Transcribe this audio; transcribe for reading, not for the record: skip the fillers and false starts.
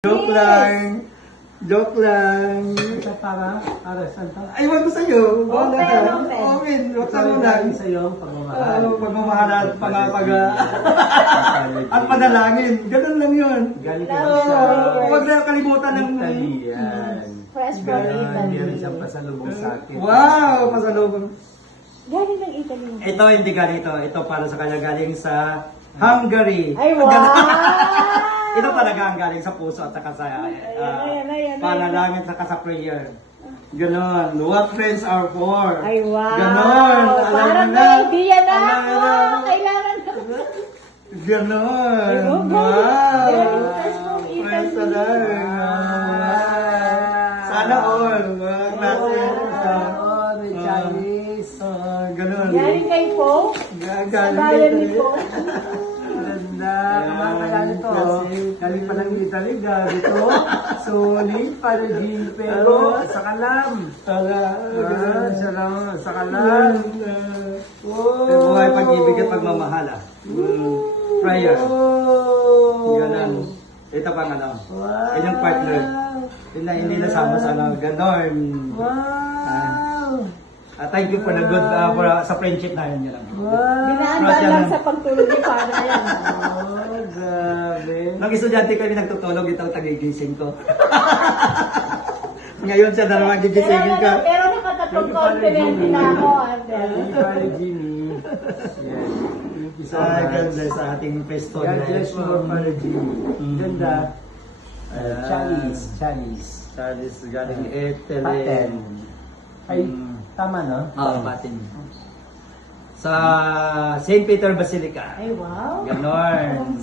Joke lang. Joke lang. Ito para saan to? Ay, wag ko sa'yo. Open, open. Open. Wag sa Sabi mo natin lang. sa'yo, pagmamahal. Pagmamahal at pangapaga. At panalangin. Ganun lang yun. Galing ka Love sa Huwag na kalimutan ng Italy. Yan. Fresh from Meron Italy. siyang pasalubong sa akin. Wow! Pasalubong. Galing ng Italy. Ito, hindi galing ito. Ito para sa kanya galing sa Hungary. Ay, wow! Ito talaga ang galing sa puso at saka sa Ayan. panalangin saka sa prayer. Ganon. What friends are for. Ay, wow! Ganon. Alam Parang mo na. may idea na. Alam mo na. Wow, kailangan na. Ganon. Oh, Wow. galing fresh from Italy. Friends talaga. Sana all. Mga klase. Oo, may Chinese. Ganon. Galing kay Po. Galing Bayan ni Po. Ganda. Kamakaya nito. Galing pa ng Italy. Gabi to. Sulit para pero sa kalam. Siya lang, sa kalam. Buhay pag-ibig at pagmamahal. Prayer. Ganon. Ito pang ano. Yun yung partner. Hindi nasama sa ano. Ganon. Wow! Thank you for the good, sa friendship na yun. Lang. Dinaan lang sa pagtulog ni Pana yan. Oh, grabe. Nung estudyante kami nagtutulog, ito ang tagigising ko. Ngayon siya na naman gigisingin ka. Pero nakatatlong confident na ako. Para Jimmy. Yan. Thank you so Sa much. ganda sa ating pesto. God bless you para Jimmy. Ganda. Ayan. Chinese. Charis galing Italy. Paten. Ay, tama no? Paten. Sa St. Peter Basilica. Ay, wow. Ganon.